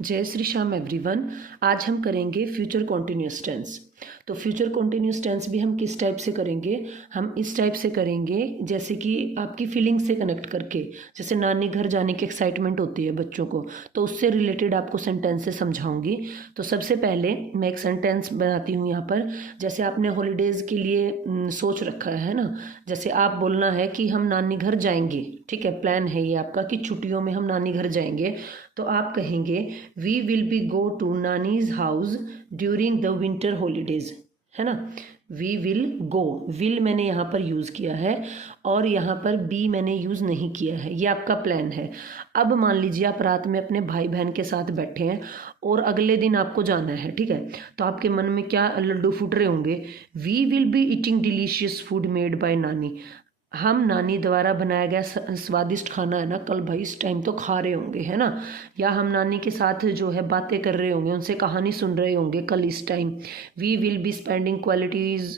जय श्री श्याम एवरीवन। आज हम करेंगे फ्यूचर कॉन्टिन्यूस टेंस। तो फ्यूचर कॉन्टिन्यूस टेंस भी हम किस टाइप से करेंगे? हम इस टाइप से करेंगे जैसे कि आपकी फीलिंग से कनेक्ट करके। जैसे नानी घर जाने की एक्साइटमेंट होती है बच्चों को, तो उससे रिलेटेड आपको सेंटेंस से समझाऊंगी। तो सबसे पहले मैं एक सेंटेंस बनाती हूँ यहाँ पर। जैसे आपने हॉलीडेज़ के लिए सोच रखा है ना, जैसे आप बोलना है कि हम नानी घर जाएंगे। ठीक है, प्लान है ये आपका कि छुट्टियों में हम नानी घर जाएंगे। तो आप कहेंगे we will be go to nani's house during the winter holidays, है ना। वी विल गो, विल मैंने यहाँ पर यूज़ किया है और यहाँ पर बी मैंने यूज़ नहीं किया है। ये आपका प्लान है। अब मान लीजिए आप रात में अपने भाई बहन के साथ बैठे हैं और अगले दिन आपको जाना है, ठीक है। तो आपके मन में क्या लड्डू फूट रहे होंगे? We will be eating delicious food made by nani. हम नानी द्वारा बनाया गया स्वादिष्ट खाना है ना, कल भाई इस टाइम तो खा रहे होंगे, है ना। या हम नानी के साथ जो है बातें कर रहे होंगे, उनसे कहानी सुन रहे होंगे कल इस time. We will be spending qualities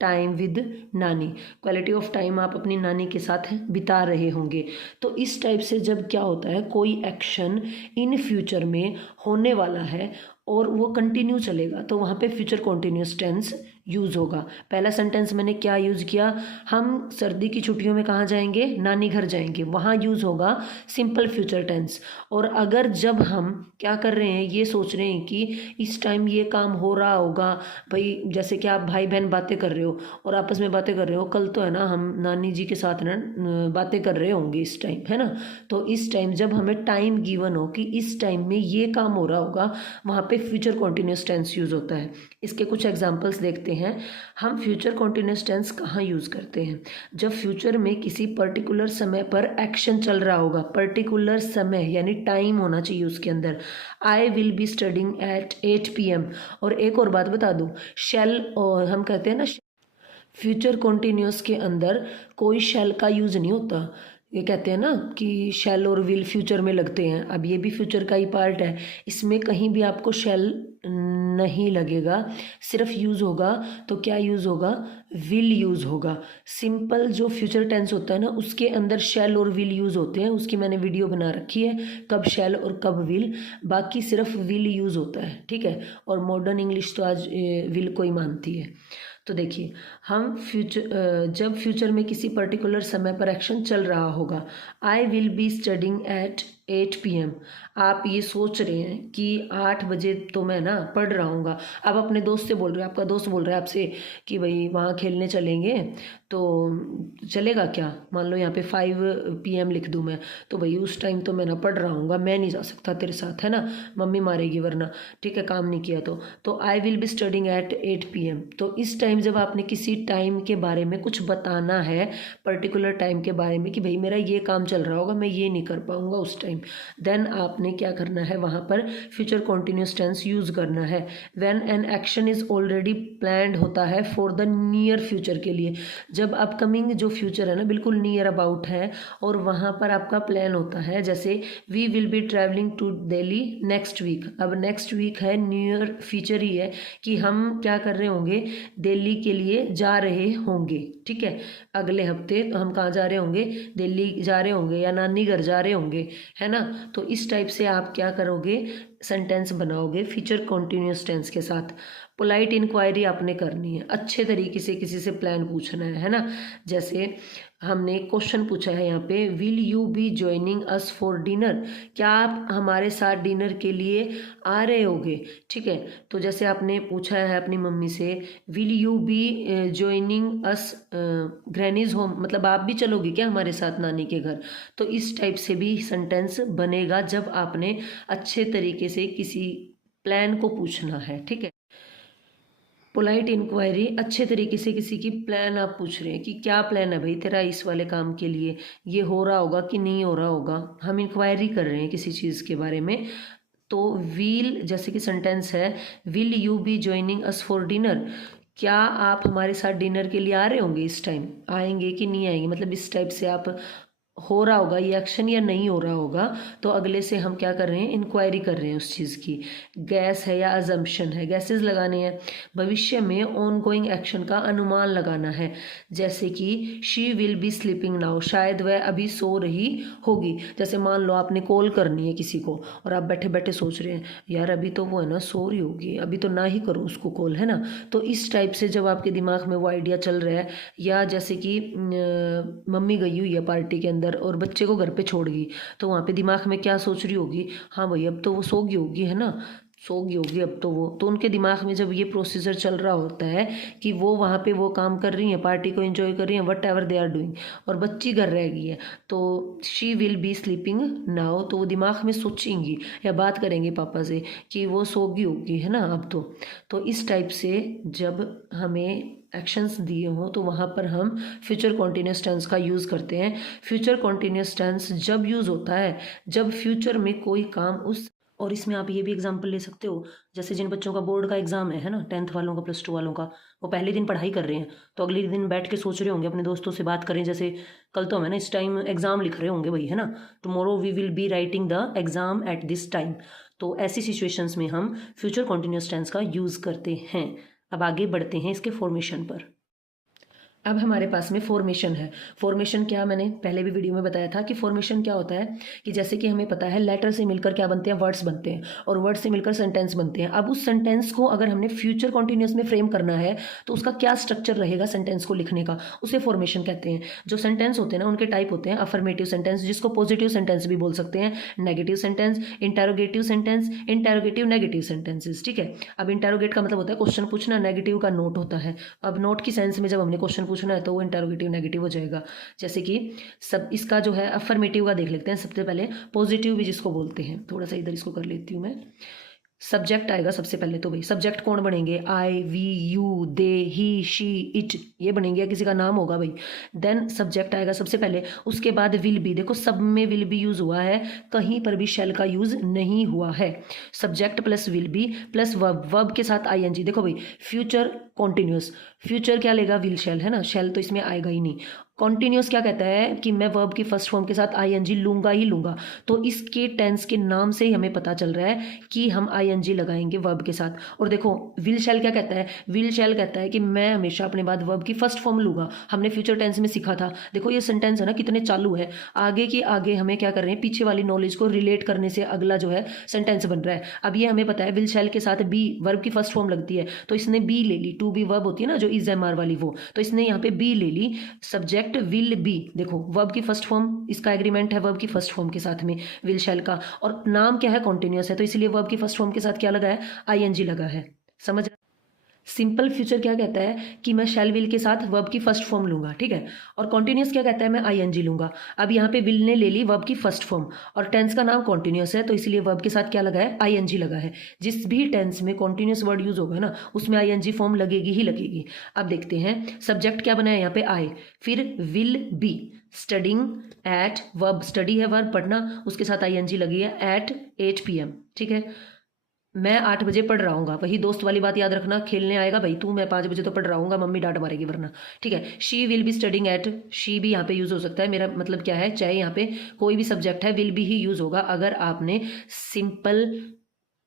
time with nani. Quality of time आप अपनी नानी के साथ बिता रहे होंगे। तो इस टाइप से जब क्या होता है, कोई एक्शन इन फ्यूचर में होने वाला है और वो कंटिन्यू चलेगा, तो वहाँ पे फ्यूचर कॉन्टिन्यूस टेंस यूज़ होगा। पहला सेंटेंस मैंने क्या यूज़ किया? हम सर्दी की छुट्टियों में कहाँ जाएंगे? नानी घर जाएंगे। वहाँ यूज़ होगा सिंपल फ्यूचर टेंस। और अगर जब हम क्या कर रहे हैं, ये सोच रहे हैं कि इस टाइम ये काम हो रहा होगा, भाई जैसे कि आप भाई बहन बातें कर रहे हो और आपस में बातें कर रहे हो, कल तो है ना हम नानी जी के साथ ना बातें कर रहे होंगे इस टाइम, है ना। तो इस टाइम जब हमें टाइम गिवन हो कि इस टाइम में ये काम हो रहा होगा, वहाँ पे फ्यूचर कॉन्टिन्यूस टेंस यूज़ होता है। इसके कुछ एग्जांपल्स देखते हैं। हम फ्यूचर कॉन्टिन्यूस टेंस कहाँ यूज़ करते हैं? जब फ्यूचर में किसी पर्टिकुलर समय पर एक्शन चल रहा होगा। पर्टिकुलर समय यानी टाइम होना चाहिए उसके अंदर। I will be studying at 8 PM। और एक और बात बता दूँ, शैल और हम कहते हैं ना, फ्यूचर कॉन्टिन्यूस के अंदर कोई शैल का यूज़ नहीं होता। ये कहते हैं ना कि शैल और विल फ्यूचर में लगते हैं, अब ये भी फ्यूचर का ही पार्ट है। इसमें कहीं भी आपको शैल नहीं लगेगा, सिर्फ यूज़ होगा तो क्या यूज़ होगा? विल यूज़ होगा। सिंपल जो फ्यूचर टेंस होता है ना, उसके अंदर शैल और विल यूज़ होते हैं। उसकी मैंने वीडियो बना रखी है, कब शैल और कब विल। बाकी सिर्फ विल यूज़ होता है, ठीक है। और मॉडर्न इंग्लिश तो आज विल को ही मानती है। तो देखिए, हम जब फ्यूचर में किसी पर्टिकुलर समय पर एक्शन चल रहा होगा। I will be studying at 8 PM। आप ये सोच रहे हैं कि 8 बजे तो मैं ना पढ़ रहा हूँगा। आप अपने दोस्त से बोल रहे हो, आपका दोस्त बोल रहा है आपसे कि भाई वहाँ खेलने चलेंगे, तो चलेगा क्या? मान लो यहाँ पे 5 PM लिख दूँ मैं, तो भाई उस टाइम तो मैं ना पढ़ रहा हूँगा, मैं नहीं जा सकता तेरे साथ, है ना, मम्मी मारेगी वरना, ठीक है, काम नहीं किया तो I will be studying at 8 PM। तो इस टाइम जब आपने किसी टाइम के बारे में कुछ बताना है, पर्टिकुलर टाइम के बारे में कि भाई मेरा ये काम चल रहा होगा, मैं ये नहीं कर पाऊंगा उस टाइम, देन आपने क्या करना है, वहाँ पर फ्यूचर कॉन्टिन्यूस टेंस यूज़ करना है। When an action is already planned होता है फॉर द नियर फ्यूचर के लिए। जब अपकमिंग जो फ्यूचर है ना, बिल्कुल नियर अबाउट है और वहाँ पर आपका प्लान होता है। जैसे we will be travelling to Delhi next week. अब नेक्स्ट वीक है, नियर फ्यूचर ही है कि हम क्या कर रहे होंगे, दिल्ली के लिए जा रहे होंगे, ठीक है। अगले हफ्ते तो हम कहाँ जा रहे होंगे? दिल्ली जा रहे होंगे या नानी घर जा रहे होंगे, है ना। तो इस टाइप से आप क्या करोगे, सेंटेंस बनाओगे फ्यूचर कॉन्टिन्यूस टेंस के साथ। पोलाइट इंक्वायरी आपने करनी है, अच्छे तरीके से किसी से प्लान पूछना है ना। जैसे हमने क्वेश्चन पूछा है यहाँ पे, will you be joining us for dinner. क्या आप हमारे साथ डिनर के लिए आ रहे होगे, ठीक है। तो जैसे आपने पूछा है अपनी मम्मी से, will you be joining us grannies home, मतलब आप भी चलोगे क्या हमारे साथ नानी के घर। तो इस टाइप से भी सेंटेंस बनेगा जब आपने अच्छे तरीके से किसी प्लान को पूछना है, ठीक है। पोलाइट इंक्वायरी, अच्छे तरीके से किसी की प्लान आप पूछ रहे हैं कि क्या प्लान है भाई तेरा इस वाले काम के लिए, ये हो रहा होगा कि नहीं हो रहा होगा। हम इंक्वायरी कर रहे हैं किसी चीज़ के बारे में। तो विल, जैसे कि सेंटेंस है, will you be joining us for dinner. क्या आप हमारे साथ डिनर के लिए आ रहे होंगे इस टाइम, आएंगे कि नहीं आएंगे, मतलब इस टाइप से आप हो रहा होगा ये एक्शन या नहीं हो रहा होगा, तो अगले से हम क्या कर रहे हैं, इंक्वायरी कर रहे हैं उस चीज़ की। गैस है या अजम्पशन है, गैसेस लगाने हैं। भविष्य में ऑन गोइंग एक्शन का अनुमान लगाना है, जैसे कि she will be sleeping now, शायद वह अभी सो रही होगी। जैसे मान लो आपने कॉल करनी है किसी को और आप बैठे बैठे सोच रहे हैं यार अभी तो वो है ना सो रही होगी, अभी तो ना ही करो उसको कॉल, है ना। तो इस टाइप से जब आपके दिमाग में वो आइडिया चल रहा है, या जैसे कि मम्मी गई हुई है पार्टी के अंदर और बच्चे को घर पे छोड़ गई, तो वहाँ पे दिमाग में क्या सोच रही होगी, हाँ भाई अब तो वो सो गई होगी, है ना, सो गई होगी अब तो वो। तो उनके दिमाग में जब ये प्रोसीजर चल रहा होता है कि वो वहाँ पे वो काम कर रही हैं, पार्टी को एंजॉय कर रही हैं, whatever they are doing, और बच्ची घर रह गई है, तो she will be sleeping now, तो वो दिमाग में सोचेंगी या बात करेंगे पापा से कि वो सो गई होगी, है ना अब तो इस टाइप से जब हमें एक्शंस दिए हों तो वहाँ पर हम फ्यूचर कॉन्टिन्यूस टेंस का यूज़ करते हैं। फ्यूचर कॉन्टिन्यूस टेंस जब यूज़ होता है जब फ्यूचर में कोई काम उस, और इसमें आप ये भी एग्जांपल ले सकते हो, जैसे जिन बच्चों का बोर्ड का एग्जाम है ना, 10th वालों का, +2 वालों का, वो पहले दिन पढ़ाई कर रहे हैं तो अगले दिन बैठ के सोच रहे होंगे, अपने दोस्तों से बात करें, जैसे कल तो हमें ना इस टाइम एग्जाम लिख रहे होंगे भाई, है ना, tomorrow we will be writing the exam at this time. तो ऐसी सिचुएशंस में हम फ्यूचर कॉन्टिन्यूस टेंस का यूज़ करते हैं। अब आगे बढ़ते हैं इसके फॉर्मेशन पर। अब हमारे पास में फॉर्मेशन है। फॉर्मेशन क्या, मैंने पहले भी वीडियो में बताया था कि फॉर्मेशन क्या होता है कि जैसे कि हमें पता है लेटर से मिलकर क्या बनते हैं, वर्ड्स बनते हैं, और वर्ड से मिलकर सेंटेंस बनते हैं। अब उस सेंटेंस को अगर हमने फ्यूचर कॉन्टिन्यूस में फ्रेम करना है तो उसका क्या स्ट्रक्चर रहेगा सेंटेंस को लिखने का, उसे फॉर्मेशन कहते हैं। जो सेंटेंस होते हैं ना उनके टाइप होते हैं अफर्मेटिव सेंटेंस, जिसको पॉजिटिव सेंटेंस भी बोल सकते हैं, negative sentence, interrogative sentence, interrogative negative sentences. ठीक है, अब इंटेरोगेट का मतलब होता है क्वेश्चन पूछना, नेगेटिव का नोट होता है। अब नोट की सेंस में जब हमने क्वेश्चन पूछना है तो वो इंटेरोगेटिव नेगेटिव हो जाएगा। जैसे कि सब इसका जो है अफर्मेटिव का देख लेते हैं सबसे पहले, पॉजिटिव भी जिसको बोलते हैं। थोड़ा सा इधर इसको कर लेती हूँ मैं। सब्जेक्ट आएगा सबसे पहले, तो भाई सब्जेक्ट कौन बनेंगे, I, we, you, they, he, she, it, ये बनेंगे, किसी का नाम होगा भाई। देन सब्जेक्ट आएगा सबसे पहले, उसके बाद विल बी। देखो सब में विल बी यूज हुआ है, कहीं पर भी शैल का यूज नहीं हुआ है। Subject plus will be plus verb, verb के साथ आईएनजी। देखो भाई फ्यूचर कॉन्टिन्यूस, फ्यूचर क्या लेगा, विल शैल, है ना, शैल तो इसमें आएगा ही नहीं। कॉन्टिन्यूस क्या कहता है कि मैं वर्ब की फर्स्ट फॉर्म के साथ आईएनजी लूंगा ही लूंगा, तो इसके टेंस के नाम से ही हमें पता चल रहा है कि हम आईएनजी लगाएंगे वर्ब के साथ। और देखो विल शैल क्या कहता है, विल शैल कहता है कि मैं हमेशा अपने बाद वर्ब की फर्स्ट फॉर्म लूंगा। हमने फ्यूचर टेंस में सीखा था, देखो ये सेंटेंस है ना कितने चालू है, आगे की आगे हमें क्या कर रहे हैं, पीछे वाली नॉलेज को रिलेट करने से अगला जो है सेंटेंस बन रहा है। अब ये हमें पता है विल शैल के साथ बी वर्ब की फर्स्ट फॉर्म लगती है, तो इसने बी ले ली, टू बी वर्ब होती है ना जो इज एम आर वाली, वो तो इसने यहाँ पे बी ले ली। सब्जेक्ट विल बी, देखो वर्ब की फर्स्ट फॉर्म, इसका एग्रीमेंट है वर्ब की फर्स्ट फॉर्म के साथ में विल शैल का, और नाम क्या है, कॉन्टिन्यूस है, तो इसलिए वर्ब की फर्स्ट फॉर्म के साथ क्या लगा है, आईएनजी लगा है। समझ, सिंपल फ्यूचर क्या कहता है कि मैं शैल विल के साथ वर्ब की फर्स्ट फॉर्म लूंगा, ठीक है, और कॉन्टिन्यूस क्या कहता है, मैं आईएनजी लूंगा। अब यहाँ पे विल ने ले ली वर्ब की फर्स्ट फॉर्म, और टेंस का नाम कॉन्टिन्यूस है, तो इसलिए वर्ब के साथ क्या लगा है, आईएनजी लगा है। जिस भी टेंस में कॉन्टिन्यूस वर्ड यूज होगा ना उसमें आईएनजी फॉर्म लगेगी ही लगेगी। अब देखते हैं सब्जेक्ट क्या बना है यहाँ पे, आई, फिर will be, studying at, verb study है वर्ब पढ़ना, उसके साथ आईएनजी लगी है, एट 8 PM, ठीक है, मैं 8 बजे पढ़ रहा हूँ, वही दोस्त वाली बात याद रखना, खेलने आएगा भाई तू, मैं 5 बजे तो पढ़ रहा हूँ, मम्मी डांट मारेगी वरना, ठीक है। She will be studying at, she भी यहाँ पे यूज हो सकता है, मेरा मतलब क्या है, चाहे यहाँ पे कोई भी सब्जेक्ट है विल बी ही यूज होगा अगर आपने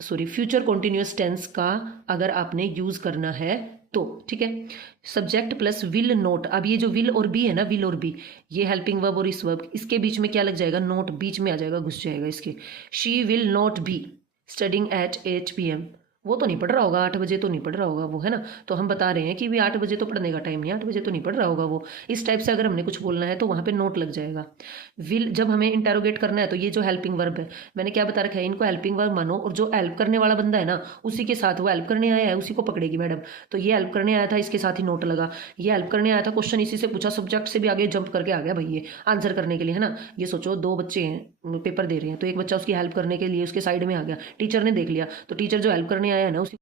फ्यूचर कॉन्टिन्यूस टेंस का अगर आपने यूज करना है तो, ठीक है। सब्जेक्ट प्लस विल नोट, अब ये जो विल और बी है ना, विल और बी, ये हेल्पिंग वर्ब और इस वर्ब, इसके बीच में क्या लग जाएगा, नोट बीच में आ जाएगा, घुस जाएगा इसके। She will not be studying at 8 PM, वो तो नहीं पढ़ रहा होगा 8 बजे, तो नहीं पढ़ रहा होगा वो, है ना, तो हम बता रहे हैं कि भी 8 बजे तो पढ़ने का टाइम नहीं, 8 बजे तो नहीं पढ़ रहा होगा वो। इस टाइप से अगर हमने कुछ बोलना है तो वहाँ पे नोट लग जाएगा। विल जब हमें इंटेरोगेट करना है तो ये जो हेल्पिंग वर्ब है, मैंने क्या बता रखा है, इनको हेल्पिंग वर्ब मानो, और जो हेल्प करने वाला बंदा है ना उसी के साथ, वो हेल्प करने आया है उसी को पकड़ेगी मैडम, तो ये हेल्प करने आया था इसके साथ ही नोट लगा, ये हेल्प करने आया था, क्वेश्चन इसी से पूछा, सब्जेक्ट से भी आगे जंप करके आ गया भाई ये आंसर करने के लिए, है ना। ये सोचो 2 बच्चे हैं पेपर दे रहे हैं, तो एक बच्चा उसकी हेल्प करने के लिए उसके साइड में आ गया, टीचर ने देख लिया, तो टीचर जो हेल्प करने आया है ना उसी,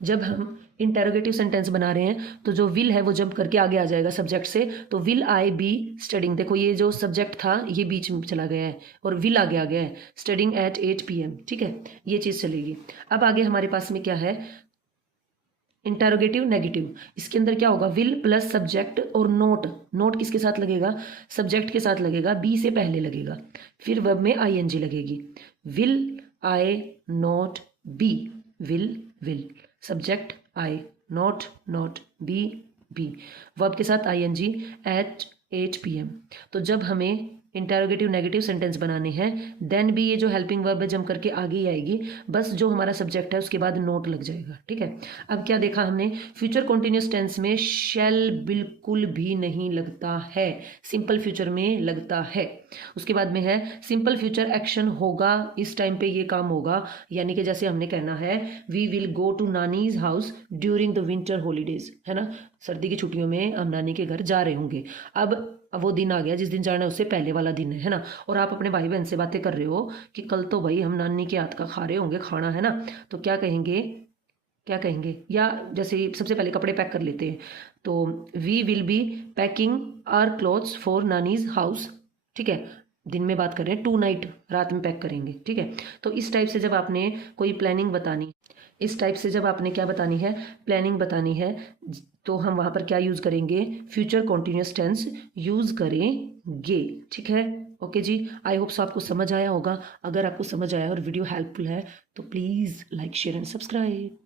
जब हम इंटेरोगेटिव सेंटेंस बना रहे हैं तो जो विल है वो जंप करके आगे आ जाएगा सब्जेक्ट से, तो विल आई बी स्टडिंग, देखो ये जो सब्जेक्ट था ये बीच में चला गया है और विल आगे आ गया है, स्टडिंग एट 8 PM, ठीक है, ये चीज़ चलेगी। अब आगे हमारे पास में क्या है, इंटरोगेटिव नेगेटिव, इसके अंदर क्या होगा, विल प्लस सब्जेक्ट और नोट। नोट किसके साथ लगेगा, सब्जेक्ट के साथ लगेगा, बी से पहले लगेगा, फिर वर्ब में आईएनजी लगेगी। Will I not be, will subject I, not be verb के साथ आईएनजी एट 8 PM। तो जब हमें इंटरोगेटिव नेगेटिव सेंटेंस बनाने हैं देन भी ये जो हेल्पिंग वर्ब है जम करके आगे ही आएगी, बस जो हमारा सब्जेक्ट है उसके बाद नोट लग जाएगा। ठीक है, अब क्या देखा हमने, फ्यूचर कॉन्टिन्यूस टेंस में शैल बिल्कुल भी नहीं लगता है, सिंपल फ्यूचर में लगता है। उसके बाद में है सिंपल फ्यूचर एक्शन होगा, इस टाइम पे ये काम होगा, यानी कि जैसे हमने कहना है we will go to nani's house during the winter holidays, है ना, सर्दी की छुट्टियों में हम नानी के घर जा रहे होंगे। अब वो दिन आ गया जिस दिन जाना है उससे पहले वाला दिन है ना, और आप अपने भाई बहन से बातें कर रहे हो कि कल तो भाई हम नानी के हाथ का खा रहे होंगे खाना, है ना, तो क्या कहेंगे, या जैसे सबसे पहले कपड़े पैक कर लेते हैं, तो we will be packing our clothes for nani's house. ठीक है, दिन में बात कर रहे हैं, 2 नाइट, रात में पैक करेंगे। ठीक है, तो इस टाइप से जब आपने कोई प्लानिंग बतानी, इस टाइप से जब आपने क्या बतानी है, प्लानिंग बतानी है, तो हम वहाँ पर क्या यूज़ करेंगे, फ्यूचर कॉन्टिन्यूस टेंस यूज़ करेंगे। ठीक है, okay ji, I hope so आपको समझ आया होगा। अगर आपको समझ आया और वीडियो हेल्पफुल है तो please like share and subscribe.